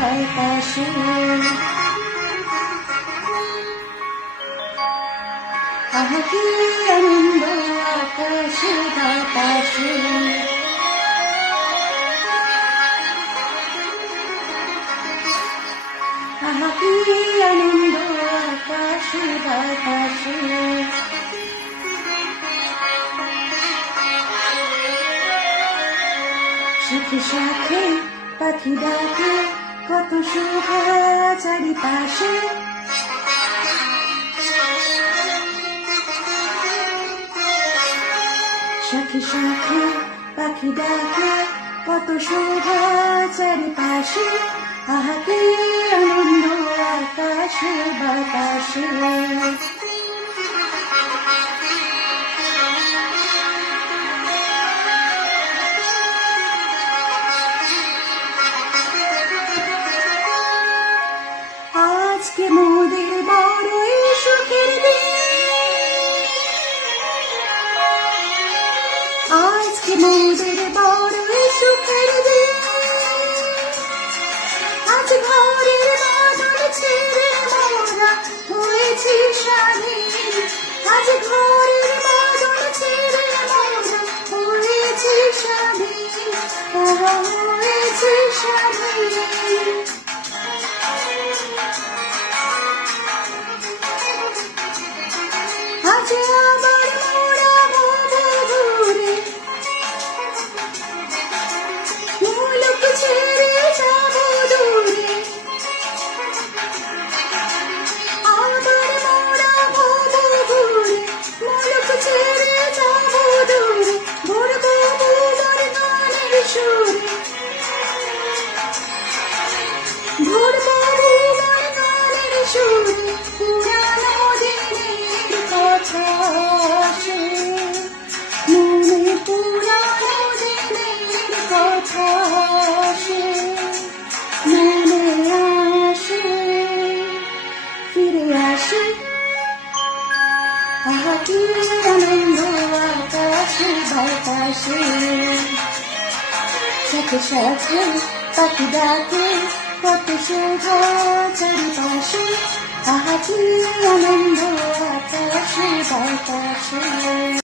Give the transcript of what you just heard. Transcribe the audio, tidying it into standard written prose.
বাতাসে, আহা কি আনন্দ আকাশে বাতাসে, আহা কি আনন্দ আকাশে বাতাসে। সাথে সাথে পাখি ডাকে কত শোভা চারিপাশে, সাথে সাথে পাখি ডাকে কত শোভা চারিপাশে, আহা কি আনন্দ আকাশে বাতাসে। আজকে মোদের বড়ই সুখের দিন, আজকে মোদের বড়ই সুখের দিন, আজ ঘরের বাদল ছেড়ে মোরা হয়েছি স্বাধীন, আজ ঘরের বাদল ছেড়ে মোরা হয়েছি স্বাধীন, তারা হয়েছি স্বাধীন। আজ আবার মোরা ভাবো ঘুরে, মুলুক ছেড়ে যাবো দূরে, আবার মোরা ভাবো ঘুরে, মুলুক ছেড়ে যাবো দূরে, ভরবো ভুবন গানের সুরে, ভরবো ভুবন গানের সুরে, পুরানো দিনের কথা আসে, মনে পুরানো দিনের কথা আসে, মনে আসে, ফিরে আসে, আহা কি আনন্দ আকাশে বাতাসে, সাথে সাথে পাখি ডাকে কত শোভা চারিপাশে, আহা কি আনন্দ আকাশে বাতাসে।